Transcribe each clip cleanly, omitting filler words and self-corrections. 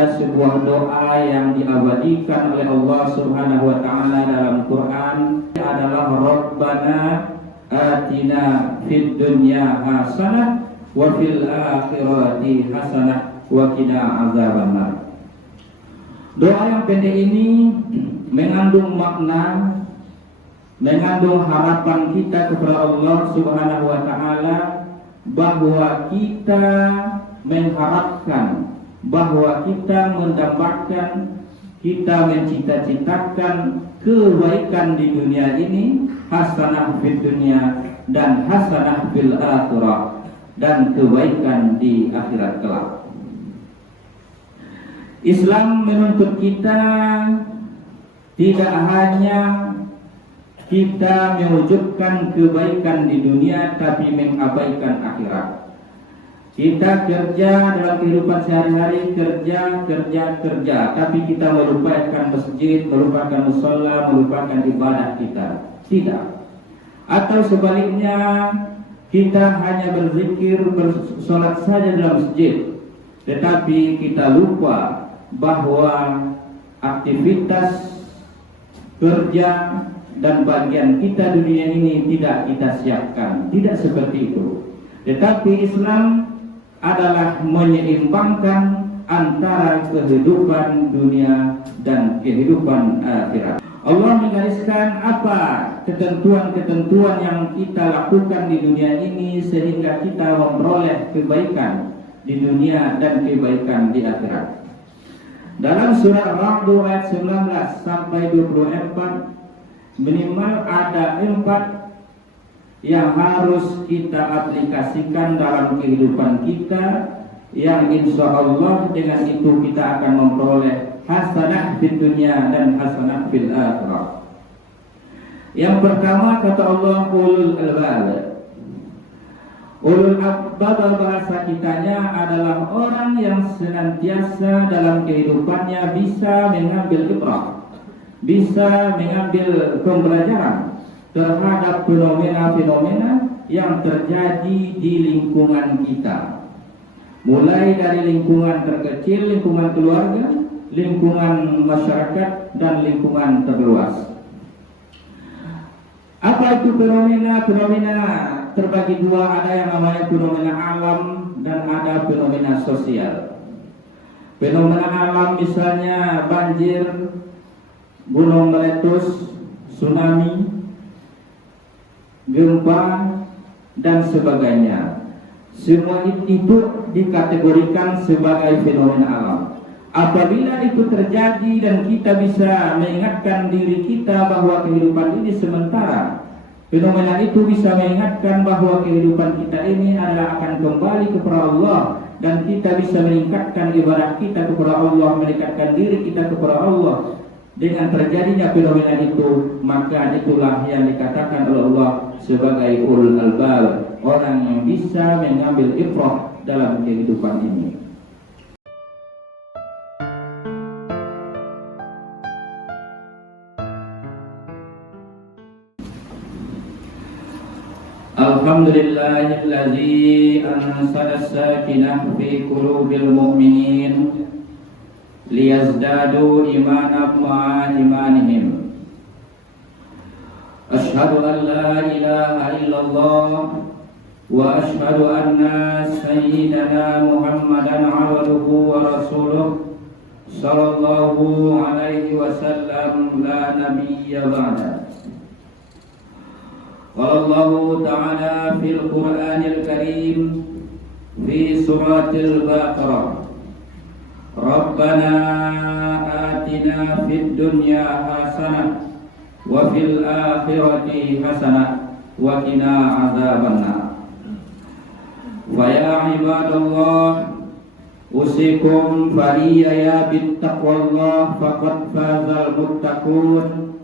ada sebuah doa yang diabadikan oleh Allah Subhanahu wa taala dalam Quran adalah Rabbana atina fid dunya hasanah wa fil akhirati hasanah wa qina azabannar. Doa yang pendek ini mengandung makna, mengandung harapan kita kepada Allah Subhanahu wa taala bahwa kita mengharapkan, bahwa kita mendambakan, kita mencita-citakan kebaikan di dunia ini, hasanah fid dunya dan hasanah fil akhirah, dan kebaikan di akhirat kelak. Islam menuntut kita tidak hanya kita mewujudkan kebaikan di dunia tapi mengabaikan akhirat. Kita kerja dalam kehidupan sehari-hari, kerja, tapi kita melupakan masjid, melupakan mushola, melupakan ibadah kita. Tidak. Atau sebaliknya, kita hanya berzikir, bersolat saja dalam masjid, tetapi kita lupa bahwa aktivitas kerja dan bagian kita dunia ini tidak kita siapkan. Tidak seperti itu. Tetapi Islam adalah menyeimbangkan antara kehidupan dunia dan kehidupan akhirat. Allah menggariskan apa ketentuan-ketentuan yang kita lakukan di dunia ini sehingga kita memperoleh kebaikan di dunia dan kebaikan di akhirat. Dalam surah Ra'd ayat 19 sampai 24 minimal ada 4 yang harus kita aplikasikan dalam kehidupan kita, yang insya Allah dengan itu kita akan memperoleh hasanah fid dunya dan hasanah fil akhirah. Yang pertama kata Allah, ulul albab. Ulul albab bahasa kitanya adalah orang yang senantiasa dalam kehidupannya bisa mengambil ibrah, bisa mengambil pembelajaran terhadap fenomena-fenomena yang terjadi di lingkungan kita. Mulai dari lingkungan terkecil, lingkungan keluarga, lingkungan masyarakat, dan lingkungan terluas. Apa itu fenomena? Fenomena terbagi dua, ada yang namanya fenomena alam dan ada fenomena sosial. Fenomena alam misalnya banjir, gunung meletus, tsunami, gempa, dan sebagainya. Semua itu dikategorikan sebagai fenomena alam. Apabila itu terjadi dan kita bisa mengingatkan diri kita bahwa kehidupan ini sementara, fenomena itu bisa mengingatkan bahwa kehidupan kita ini adalah akan kembali kepada Allah, dan kita bisa meningkatkan ibadah kita kepada Allah, meningkatkan diri kita kepada Allah. Dengan terjadinya fenomena itu, maka itulah yang dikatakan oleh Allah sebagai ulul albab, orang yang bisa mengambil ibrah dalam kehidupan ini. Alhamdulillahilladzi anzala as-sakinah fi qulubil mu'minin liyazdadu imanan ma'a imanihim. Asyhadu an la ilaha illallah wa asyhadu anna sayyidana Muhammadan abduhu wa rasuluh sallallahu alaihi wasallam la nabiyya ba'da. Qala Allah Ta'ala fil Qur'anil Karim fi suratil Baqarah, Rabbana atina fid dunya hasanah wa fil akhirati hasanah wa qina adzabannar. Wa ya ibadallah, usikum fariyaya bittaqwallah faqad fazal muttaqun.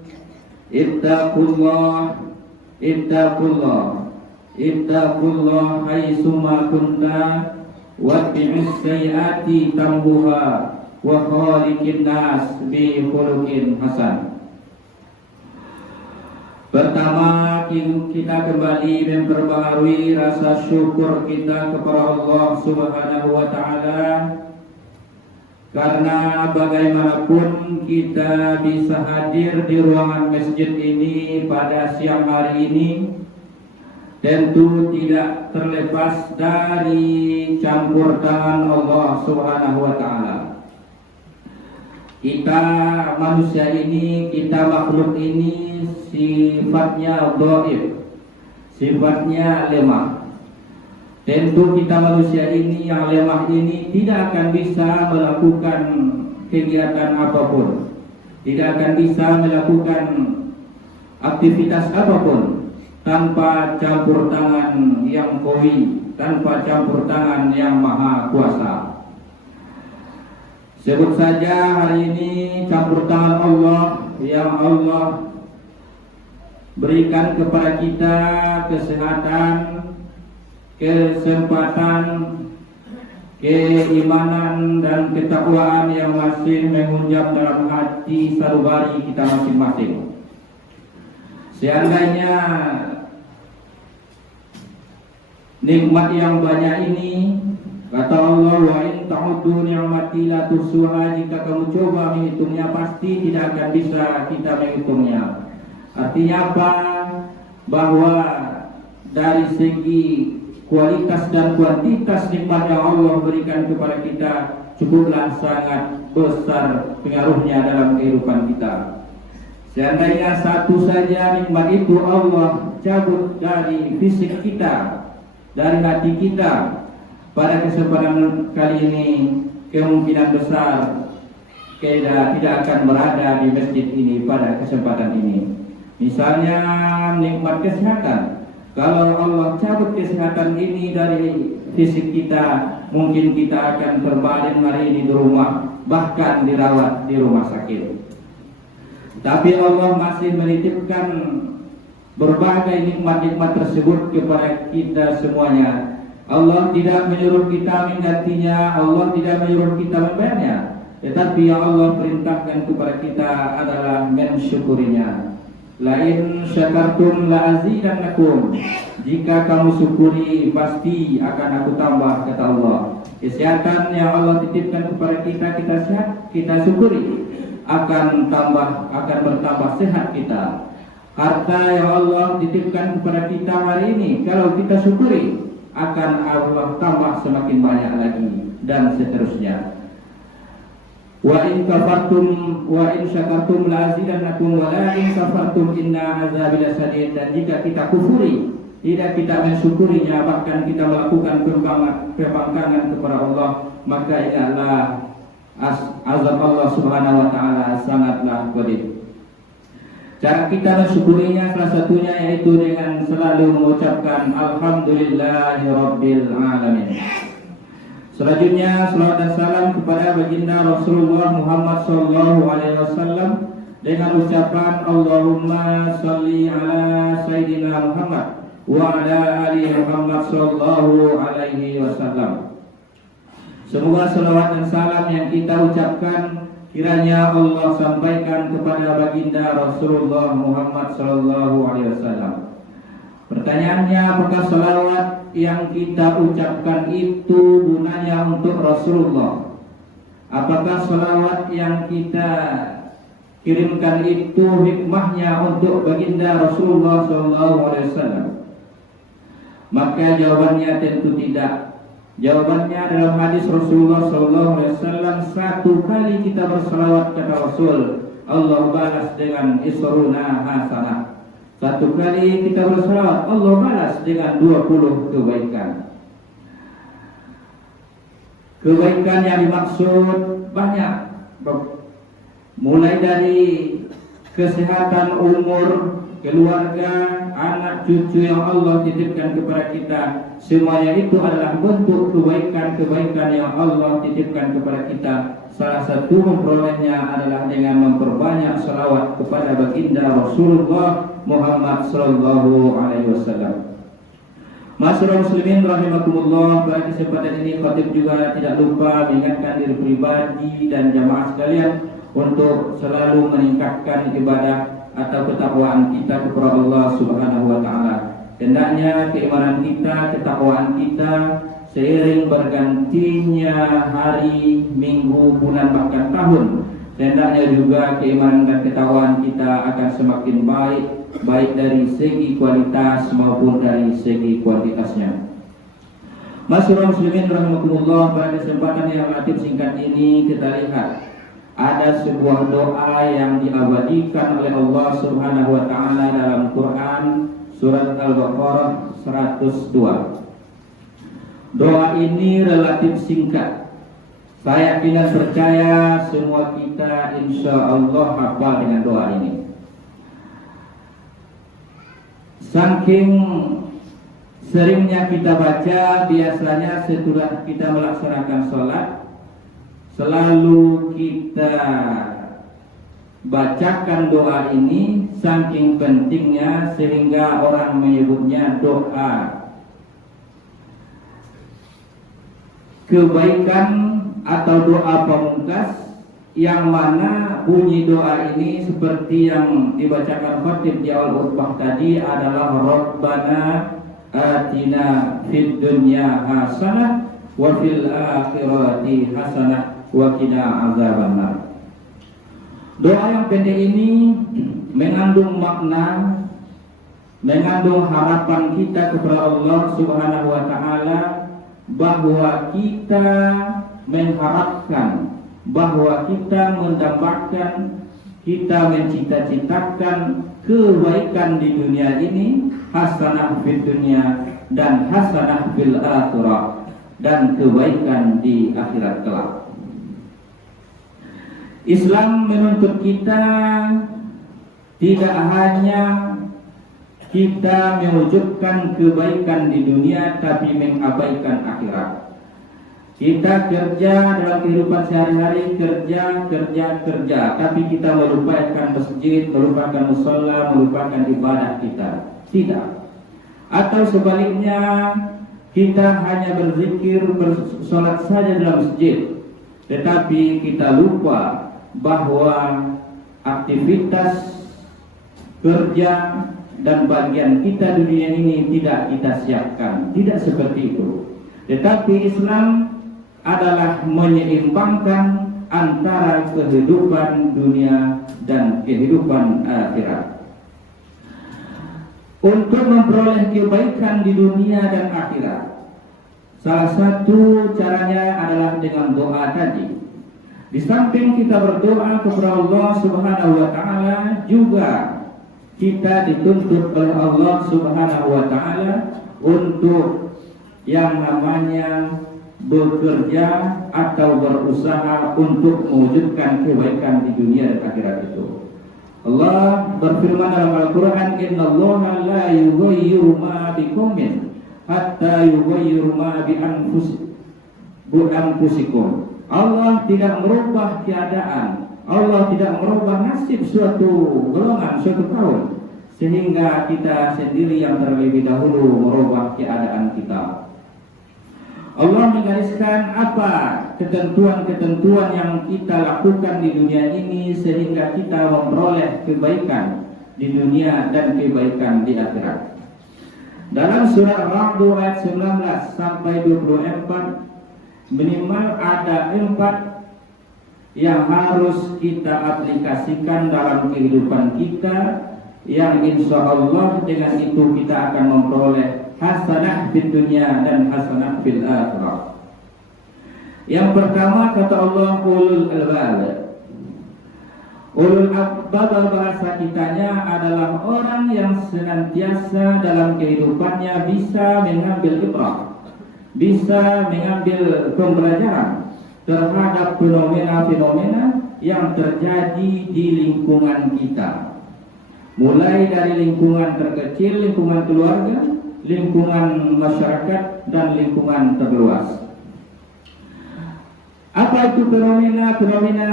Ittaqullah haitsuma kunta watbi'is sayyiati tambuha wa khaliqin nas bi khuluqin hasan. Pertama, kita kembali memperbaharui rasa syukur kita kepada Allah Subhanahu wa taala karena bagaimanapun kita bisa hadir di ruangan masjid ini pada siang hari ini tentu tidak terlepas dari campur tangan Allah Subhanahu wa taala. Kita manusia ini, kita makhluk ini sifatnya dhaif, sifatnya lemah. Tentu kita manusia ini yang lemah ini tidak akan bisa melakukan kegiatan apapun, tidak akan bisa melakukan aktivitas apapun tanpa campur tangan yang qawi, tanpa campur tangan yang maha kuasa. Sebut saja hari ini campur tangan Allah yang Allah berikan kepada kita kesehatan, kesempatan, keimanan dan ketakwaan yang masih menghunjam dalam hati sanubari kita masing-masing. Seandainya nikmat yang banyak ini, kata Allah, wa in ta'uddu ni'mati la tuhsuha, jika kamu coba menghitungnya pasti tidak akan bisa kita menghitungnya. Artinya apa? Bahwa dari segi kualitas dan kuantitas nikmat yang Allah berikan kepada kita cukuplah sangat besar pengaruhnya dalam kehidupan kita. Seandainya satu saja nikmat itu Allah cabut dari fisik kita, dari hati kita, pada kesempatan kali ini kemungkinan besar kita tidak akan berada di masjid ini pada kesempatan ini. Misalnya nikmat kesehatan. Kalau Allah cabut kesehatan ini dari fisik kita, mungkin kita akan terbaring hari ini di rumah, bahkan dirawat di rumah sakit. Tapi Allah masih menitipkan berbagai nikmat-nikmat tersebut kepada kita semuanya. Allah tidak menyuruh kita menggantinya, Allah tidak menyuruh kita membayarnya, tetapi yang Allah perintahkan kepada kita adalah mensyukurinya. Lain syakartum la azidannakum, jika kamu syukuri pasti akan aku tambah, kata Allah. Kesehatan yang Allah titipkan kepada kita, kita sehat, kita syukuri, akan bertambah sehat kita. Harta yang Allah titipkan kepada kita hari ini, kalau kita syukuri, akan Allah tambah semakin banyak lagi, dan seterusnya. Wa in kafartum wa in syakartum la azidannakum wa la in kafartum inna azabi lasadid, dan jika kita kufuri, tidak kita mensyukurinya, bahkan kita melakukan pembangkangan kepada Allah, maka ingatlah azab Allah Subhanahu wa taala sangatlah pedih. Cara kita mensyukurinya salah satunya yaitu dengan selalu mengucapkan alhamdulillahirabbil alamin. Selanjutnya salawat dan salam kepada baginda Rasulullah Muhammad sallallahu alaihi wasallam dengan ucapan Allahumma shalli ala sayyidina Muhammad wa ala ali Muhammad sallallahu alaihi wasallam. Semoga salawat dan salam yang kita ucapkan kiranya Allah sampaikan kepada baginda Rasulullah Muhammad sallallahu alaihi wasallam. Pertanyaannya, apakah salawat yang kita ucapkan itu gunanya untuk Rasulullah? Apakah salawat yang kita kirimkan itu hikmahnya untuk baginda Rasulullah sallallahu alaihi wasallam? Maka jawabannya tentu tidak. Jawabannya dalam hadis Rasulullah sallallahu alaihi wasallam, satu kali kita bersalawat kata Rasul, Allah balas dengan isruna hasanah. Satu kali kita bersalawat, Allah balas dengan 20 kebaikan. Kebaikan yang dimaksud banyak, mulai dari kesehatan umur, keluarga, anak cucu yang Allah titipkan kepada kita. Semuanya itu adalah bentuk kebaikan-kebaikan yang Allah titipkan kepada kita. Salah satu memperolehnya adalah dengan memperbanyak salawat kepada baginda Rasulullah Muhammad sallallahu alaihi wasallam. Masyarakat muslimin rahimakumullah, pada kesempatan ini khatib juga tidak lupa mengingatkan diri pribadi dan jamaah sekalian untuk selalu meningkatkan ibadah atau ketakwaan kita kepada Allah Subhanahu wa taala. Hendaknya keimanan kita, ketakwaan kita seiring bergantinya hari, minggu, bulan, bahkan tahun, hendaknya juga keimanan dan ketakwaan kita akan semakin baik, baik dari segi kualitas maupun dari segi kuantitasnya. Masyaallah muslimin rahimakumullah, pada kesempatan yang relatif singkat ini kita lihat ada sebuah doa yang diabadikan oleh Allah Subhanahu wa taala dalam Quran surat Al-Baqarah 102. Doa ini relatif singkat. Saya yakin dan percaya semua kita insya Allah hafal dengan doa ini. Saking seringnya kita baca, biasanya setelah kita melaksanakan sholat selalu kita bacakan doa ini, saking pentingnya sehingga orang menyebutnya doa kebaikan atau doa pamungkas, yang mana bunyi doa ini seperti yang dibacakan khatib di awal khutbah tadi adalah Rabbana atina fid dunya hasanah wa fil akhirati hasanah wa qina azabannar. Doa yang pendek ini mengandung makna, mengandung harapan kita kepada Allah Subhanahu wa taala, bahwa kita mengharapkan, bahwa kita mendapatkan, kita mencita-citakan kebaikan di dunia ini, hasanah fid dunya dan hasanah fil akhirah, dan kebaikan di akhirat kelak. Islam menuntut kita tidak hanya kita mewujudkan kebaikan di dunia tapi mengabaikan akhirat. Kita kerja dalam kehidupan sehari-hari, kerja, tapi kita melupakan masjid, melupakan mushola, melupakan ibadah kita. Tidak. Atau sebaliknya, kita hanya berzikir, bersolat saja dalam masjid, tetapi kita lupa bahwa aktivitas kerja dan bagian kita dunia ini tidak kita siapkan. Tidak seperti itu. Tetapi Islam adalah menyeimbangkan antara kehidupan dunia dan kehidupan akhirat. Untuk memperoleh kebaikan di dunia dan akhirat, salah satu caranya adalah dengan doa tadi. Di samping kita berdoa kepada Allah Subhanahu wa taala, juga kita dituntut oleh Allah Subhanahu wa taala untuk yang namanya bekerja atau berusaha untuk mewujudkan kebaikan di dunia dan akhirat itu. Allah berfirman dalam Al-Quran, Innallaha la yughayyiru ma biqaumin hatta yughayyiru ma bi anfusikum. Allah tidak merubah keadaan, Allah tidak merubah nasib suatu golongan, suatu kaum, sehingga kita sendiri yang terlebih dahulu merubah keadaan kita. Allah menggariskan apa ketentuan-ketentuan yang kita lakukan di dunia ini sehingga kita memperoleh kebaikan di dunia dan kebaikan di akhirat. Dalam surah Ar-Ra'd ayat 19 sampai 24, minimal ada 4 yang harus kita aplikasikan dalam kehidupan kita, yang insya Allah dengan itu kita akan memperoleh hasanah fid dunya dan hasanah fil akhirah. Yang pertama kata Allah, ulul albab. Ulul albab bahasa kitanya adalah orang yang senantiasa dalam kehidupannya bisa mengambil ibrah, bisa mengambil pembelajaran terhadap fenomena-fenomena yang terjadi di lingkungan kita. Mulai dari lingkungan terkecil, lingkungan keluarga, lingkungan masyarakat, dan lingkungan terluas. Apa itu fenomena? Fenomena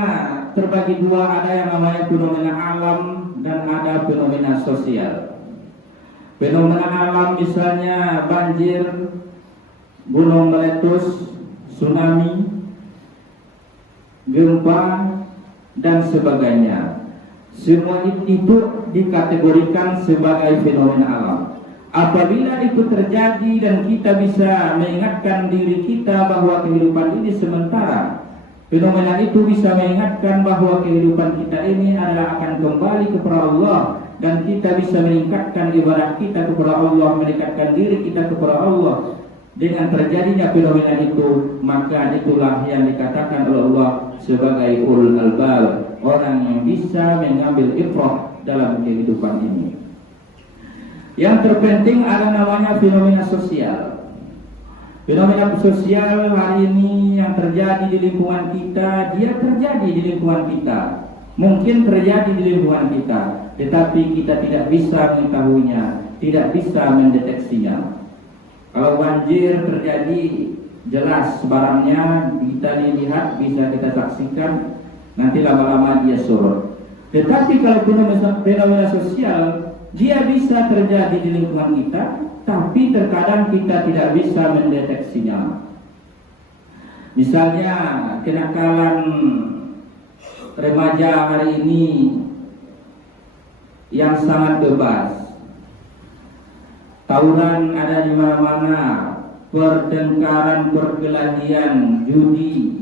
terbagi dua, ada yang namanya fenomena alam dan ada fenomena sosial. Fenomena alam misalnya banjir, gunung meletus, tsunami, gempa, dan sebagainya. Semua itu dikategorikan sebagai fenomena alam. Apabila itu terjadi dan kita bisa mengingatkan diri kita bahwa kehidupan ini sementara, fenomena itu bisa mengingatkan bahwa kehidupan kita ini adalah akan kembali kepada Allah, dan kita bisa meningkatkan ibadah kita kepada Allah, mendekatkan diri kita kepada Allah. Dengan terjadinya fenomena itu, maka itulah yang dikatakan oleh Allah sebagai ulul albab, orang yang bisa mengambil ibrah dalam kehidupan ini. Yang terpenting ada namanya fenomena sosial. Fenomena sosial hari ini yang terjadi di lingkungan kita, dia terjadi di lingkungan kita. Mungkin terjadi di lingkungan kita, tetapi kita tidak bisa mengetahuinya, tidak bisa mendeteksinya. Kalau banjir terjadi, jelas barangnya kita dilihat, bisa kita saksikan, nanti lama-lama dia surut. Tetapi kalau fenomena sosial, dia bisa terjadi di lingkungan kita, tapi terkadang kita tidak bisa mendeteksinya. Misalnya kenakalan remaja hari ini yang sangat bebas. Tawuran ada di mana-mana, pertengkaran, perkelahian, judi,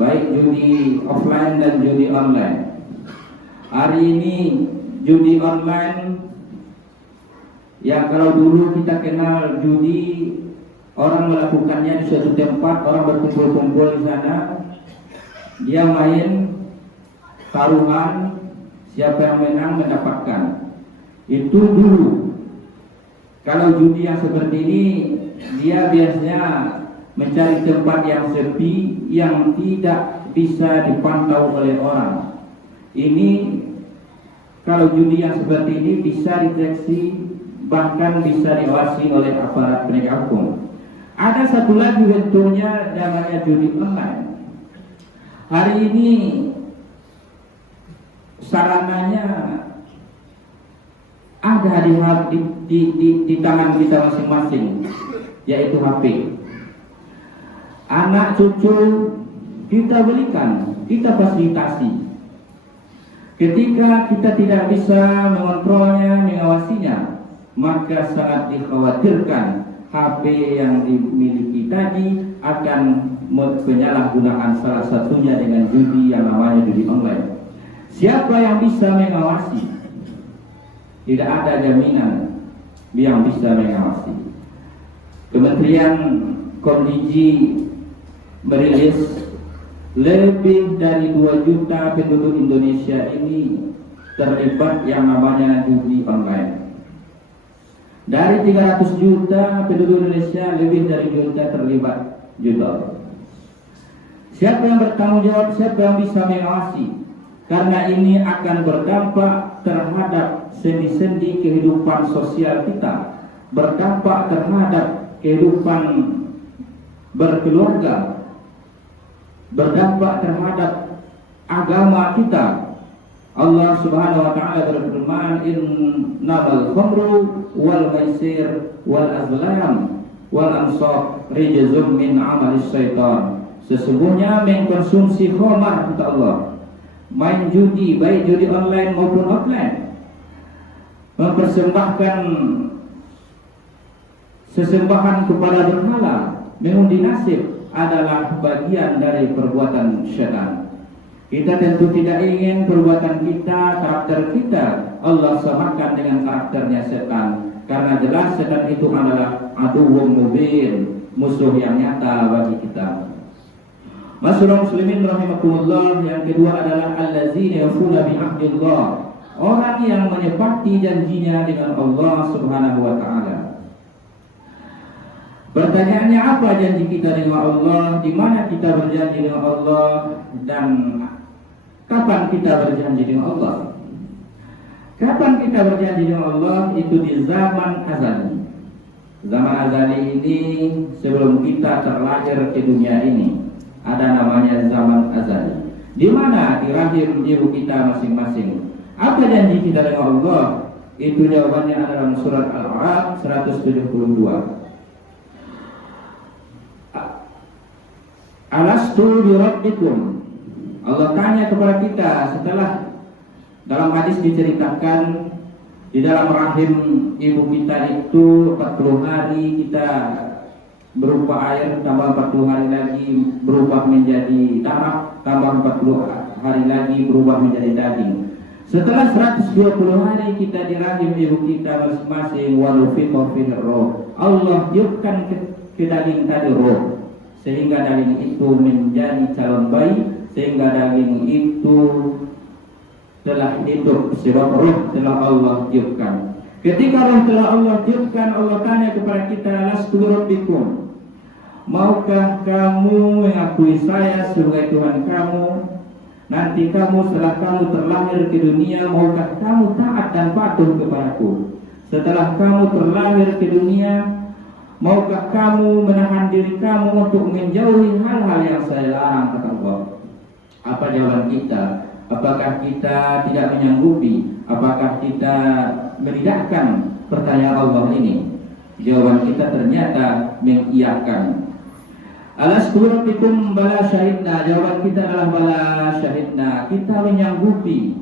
baik judi offline dan judi online. Hari ini judi online, ya kalau dulu kita kenal judi, orang melakukannya di suatu tempat, orang berkumpul-kumpul di sana, dia main taruhan, siapa yang menang mendapatkan. Itu dulu. Kalau judi yang seperti ini, dia biasanya mencari tempat yang sepi, yang tidak bisa dipantau oleh orang. Ini kalau judi yang seperti ini bisa dideteksi, bahkan bisa diawasi oleh aparat penegak hukum. Ada satu lagi bentuknya namanya judi online. Hari ini sarananya ada di tangan kita masing-masing, yaitu HP. Anak cucu kita belikan, kita fasilitasi. Ketika kita tidak bisa mengontrolnya, mengawasinya, maka sangat dikhawatirkan HP yang dimiliki tadi akan penyalahgunaan, salah satunya dengan judi yang namanya judi online. Siapa yang bisa mengawasi? Tidak ada jaminan yang bisa mengawasi. Kementerian Kondisi merilis lebih dari 2 juta penduduk Indonesia ini terlibat yang namanya judi online. Dari 300 juta penduduk Indonesia, lebih dari 2 juta terlibat judi. Siapa yang bertanggung jawab? Siapa yang bisa mengawasi? Karena ini akan berdampak terhadap sendi-sendi kehidupan sosial kita, berdampak terhadap kehidupan berkeluarga, berdampak terhadap agama kita. Allah Subhanahu wa taala berfirman, innamal khamru wal maisir wal azlam wal ansab rijzum min amalis syaitan. Sesungguhnya mengkonsumsi khamar, kata Allah, main judi, baik judi online maupun offline, mempersembahkan sesembahan kepada berhala, mengundi nasib, adalah bagian dari perbuatan syaitan. Kita tentu tidak ingin perbuatan kita, karakter kita Allah samakan dengan karakternya setan, karena jelas setan itu adalah aduwwum mubin, musuh yang nyata bagi kita. Masyaallah muslimin rahimakumullah, yang kedua adalah allazina yafuna bi ahdillah, orang yang menepati janjinya dengan Allah Subhanahu wa taala. Pertanyaannya, apa janji kita dengan Allah? Di mana kita berjanji dengan Allah? Dan kapan kita berjanji dengan Allah? Kapan kita berjanji dengan Allah? Itu di zaman azali. Zaman azali ini sebelum kita terlahir ke dunia ini, ada namanya zaman azali. Di mana? Di rahim ibu kita masing-masing. Apa janji kita dengan Allah? Itu jawabannya ada dalam surat Al-A'raf 172. Alastu bi rabbikum. Allah tanya kepada kita setelah dalam hadis diceritakan Di dalam rahim ibu kita itu 40 hari kita berupa air, tambah 40 hari lagi berubah menjadi darah, tambah 40 hari lagi berubah menjadi daging. Setelah 120 hari kita di rahim ibu kita masing-masing, walufiqa fihi roh, Allah tiupkan ke daging tadi roh, sehingga daging itu menjadi calon bayi, sehingga daging itu telah hidup sebab roh telah Allah tiupkan. Ketika roh telah Allah tiupkan, Allah tanya kepada kita, lastu birabbikum, maukah kamu mengakui saya sebagai Tuhan kamu? Nanti kamu setelah kamu terlahir ke dunia, maukah kamu taat dan patuh kepadaku? Setelah kamu terlahir ke dunia, maukah kamu menahan diri kamu untuk menjauhi hal-hal yang saya larang, kata Allah? Apa jawaban kita? Apakah kita tidak menyanggupi? Apakah kita menidakkan pertanyaan Allah ini? Jawaban kita ternyata mengiyakan. Alastu birabbikum bala syahidna. Jawaban kita adalah bala syahidna. Kita menyanggupi,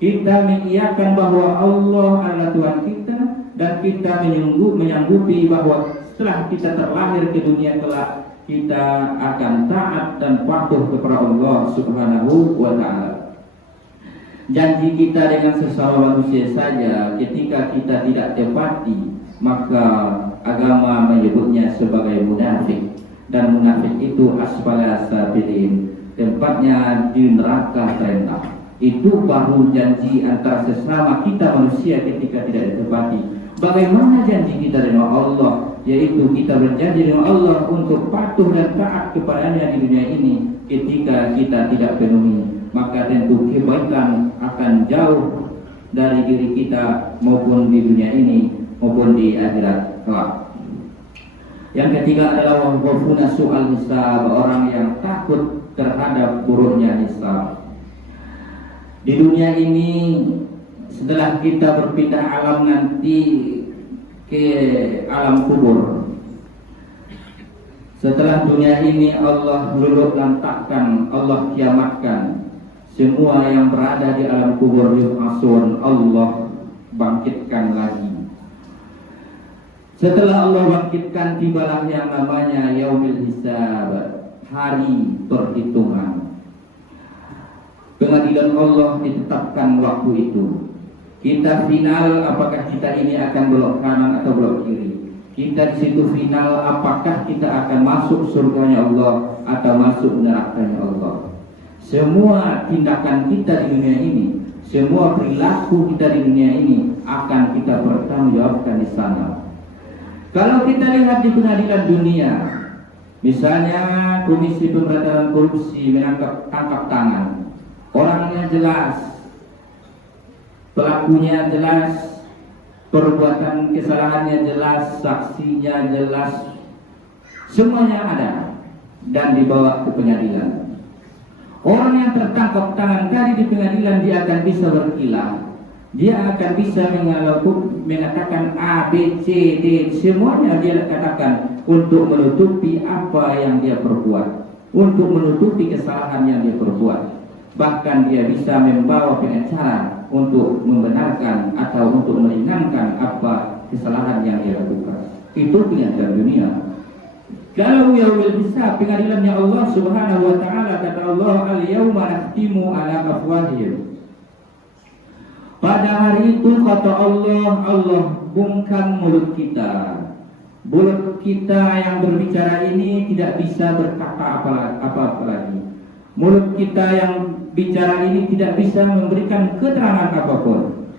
kita mengiyakan bahwa Allah adalah Tuhan kita, dan kita menyanggupi bahwa setelah kita terlahir ke dunia kelak, kita akan taat dan patuh kepada Allah Subhanahu wa ta'ala. Janji kita dengan sesama manusia saja ketika kita tidak tepati, maka agama menyebutnya sebagai munafik, dan munafik itu asfala safilin, tempatnya di neraka terendah. Itu baru janji antara sesama kita manusia ketika tidak ditepati. Bagaimana janji kita dengan Allah? Yaitu kita berjanji dengan Allah untuk patuh dan taat kepadanya di dunia ini. Ketika kita tidak penuhi, maka tentu kebaikan akan jauh dari diri kita, maupun di dunia ini maupun di akhirat kelak. Yang ketiga adalah waqafuna su'al hisab, orang yang takut terhadap buruknya hisab. Di dunia ini, setelah kita berpindah alam nanti ke alam kubur, setelah dunia ini Allah luluh lantakkan, Allah kiamatkan, semua yang berada di alam kubur yub'atsun, Allah bangkitkan lagi. Setelah Allah bangkitkan, tibalah yang namanya yaumil hisab, hari perhitungan. Pengadilan Allah ditetapkan waktu itu. Kita final, apakah kita ini akan belok kanan atau belok kiri. Kita di situ final, apakah kita akan masuk surganya Allah atau masuk nerakanya Allah. Semua tindakan kita di dunia ini, semua perilaku kita di dunia ini akan kita pertanggungjawabkan di sana. Kalau kita lihat di pengadilan dunia, misalnya Komisi Pemberantasan Korupsi tangkap tangan, orangnya jelas, pelakunya jelas, perbuatan kesalahannya jelas, saksinya jelas, semuanya ada dan dibawa ke pengadilan. Orang yang tertangkap tangan tadi di pengadilan, dia akan bisa berkilah, dia akan bisa mengatakan A, B, C, D, semuanya dia katakan untuk menutupi apa yang dia perbuat, untuk menutupi kesalahan yang dia perbuat. Bahkan dia bisa membawa pengacara untuk membenarkan atau untuk meringankan apa kesalahan yang dia lakukan. Itu pengadilan dunia. Kalau yaumil hisab, pengadilannya Allah Subhanahu wa ta'ala, kata Allah, al-yawma nakhtimu ala afwahihim. Pada hari itu, kata Allah, Allah bungkam mulut kita. Mulut kita yang berbicara ini tidak bisa berkata apa-apa lagi. Mulut kita yang bicara ini tidak bisa memberikan keterangan apapun.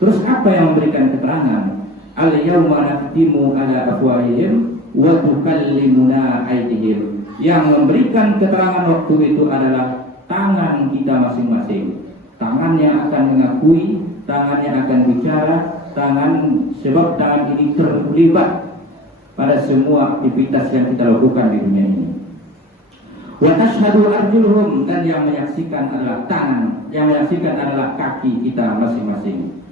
Terus apa yang memberikan keterangan? Al-yawma nakhtimu ala afwahihim wa tukallimuna aydihim. Yang memberikan keterangan waktu itu adalah tangan kita masing-masing. Tangannya akan mengakui, tangannya akan bicara, sebab tangan ini terlibat pada semua aktivitas yang kita lakukan di dunia ini. Wa tashhadu arjuluhum, dan yang menyaksikan adalah tangan, yang menyaksikan adalah kaki kita masing-masing.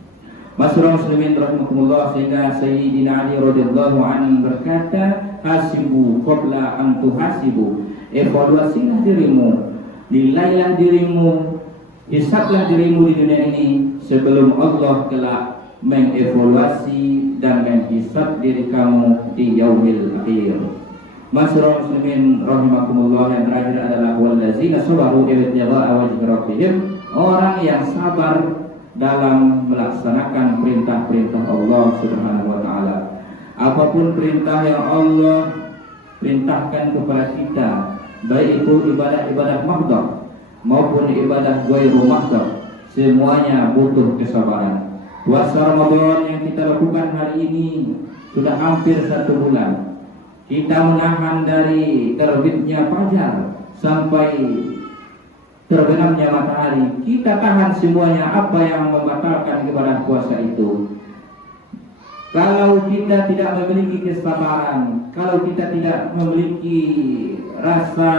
Masyaallah muslimin rahimakumullah, sehingga Sayyidina Ali radhiyallahu anhu berkata, hasibu qabla an tuhasibu. Evaluasilah dirimu, nilailah dirimu, hisablah dirimu di dunia ini sebelum Allah kelak mengevaluasi dan menghisab diri kamu di yaumil akhir. Masyarakat muslimin rahimakumullah, yang terakhir adalah wallazina sabaru ibtigha'a wajhi rabbihim, orang yang sabar dalam melaksanakan perintah-perintah Allah Subhanahu wa taala. Apapun perintah yang Allah perintahkan kepada kita, baik itu ibadah-ibadah mahdhah maupun ibadah ghairu mahdhah, semuanya butuh kesabaran. Puasa Ramadan yang kita lakukan hari ini sudah hampir 1 bulan. Kita menahan dari terbitnya fajar sampai terbenamnya matahari. Kita tahan semuanya apa yang membatalkan ibadah puasa itu. Kalau kita tidak memiliki kesabaran, kalau kita tidak memiliki rasa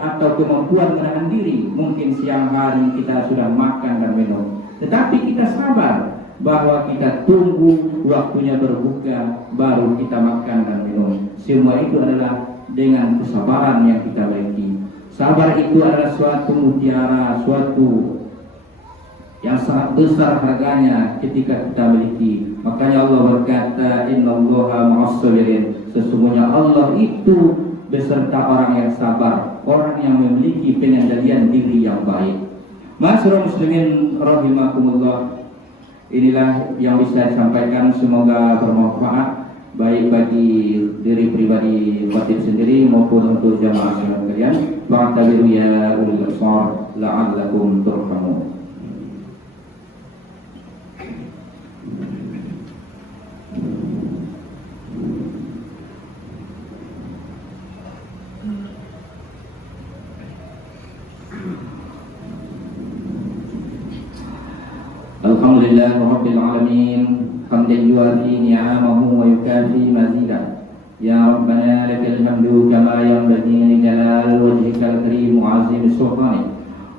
atau kemampuan menahan diri, mungkin siang hari kita sudah makan dan minum. Tetapi kita sabar bahwa kita tunggu waktunya berbuka baru kita makan dan minum. Semua itu adalah dengan kesabaran yang kita miliki. Sabar itu adalah suatu mutiara, suatu yang sangat besar harganya ketika kita miliki. Makanya Allah berkata, innallaha ma'as-sabirin, sesungguhnya Allah itu beserta orang yang sabar, orang yang memiliki pengendalian diri yang baik. Masyarakat muslimin rahimakumullah, inilah yang bisa disampaikan, semoga bermanfaat baik bagi diri pribadi khatib sendiri maupun untuk jamaah sekalian. Fa'tabiru ya ulil absar la'allakum turhamun. Alhamdulillah Rabbil Alamin, hamdan yuwafi ni'amahu wa yukafi mazidah. Ya Rabbana lakal hamdu kama yanbaghi li jalali wajhikal karim wa azim sultanik.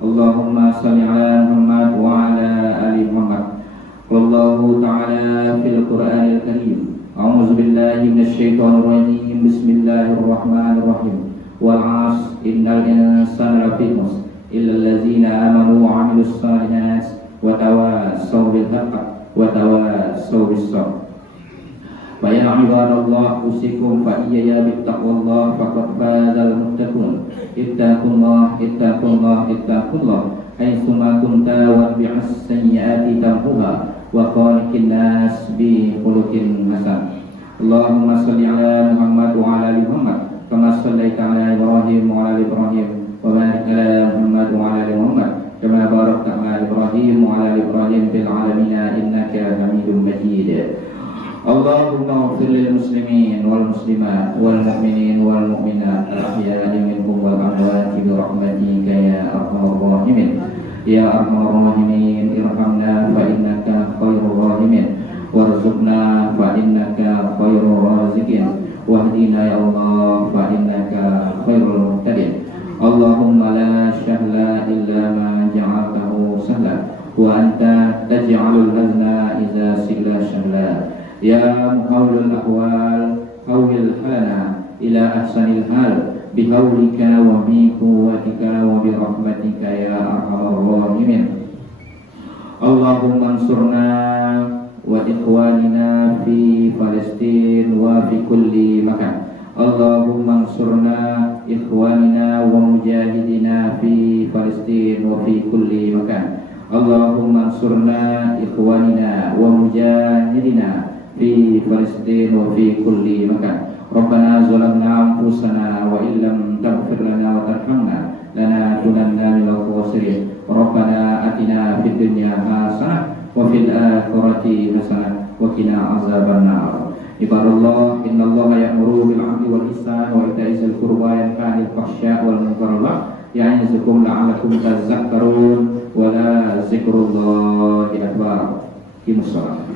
Allahumma salli ala Muhammad wa ala ali Muhammad. Wallahu ta'ala fil Qur'anil karim, a'udzu billahi minasy syaithanir rajim. Bismillahirrahmanirrahim. Wal 'asr innal insana lafi khusr illa allazina amanu wa 'amilus shalihati wa tawassaw bil haqqi wa tawassaw bis sabr. Wa ya ibadallah, usikum fa iyaya bittaqwallah faqad fazal muttaqun. Ittaqullah ittaqullah ittaqullah haitsu ma kunta wa bi'as sayyiati tamhuha wa khaliqin nas bi khuluqin hasan. Allahumma shalli ala Muhammad wa ala ali Muhammad kama shallaita ala Ibrahim wa ala ali Ibrahim wa barik ala Muhammad wa ala ali Muhammad kama barakta ala Ibrahim wa ala ali Ibrahim fil alamin innaka Hamidum Majid. Allahumma ighfir lil muslimin wal muslimat wal mu'minin wal mu'minat al-ahya'i minhum wal amwat bi rahmatika ya arhamar rahimin. Ya arhamar rahimin, irhamna fa innaka khairur rahimin, warzuqna fa innaka khairur raziqin, wahdina ya Allah fa innaka khairul muhtadin. Allahumma la sahla illa ma ja'altahu sahla wa anta taj'alul hazna idza sila sahla. Ya muhawwilul ahwal hawwil halana ila ahsanil hal bihawlika wa bi quwwatika wa bi rahmatika ya arhamar rahimin. Allahumma ansurna wa ikhwanina fi Palestin wa fi kulli makan. Allahumma ansurna ikhwanina wa mujahidina fi Palestin wa fi kulli makan. Allahumma ansurna ikhwanina wa mujahidina fi Palestin wa fi kulli makan. Rabbana zalamna anfusana wa illam taghfir lana wa tarhamna lanakunanna minal khasirin. Rabbana atina fid dunya hasanah wa fil akhirati hasanah wa qina azabannar. Ibadallah, innallaha ya'muru bil 'adli wal ihsani wa ita'i dzil qurba wa yanha 'anil fahsya'i wal munkari wal baghi ya'izukum la'allakum tadhakkarun wa la dzikrullahi akbar. Qimus shalah.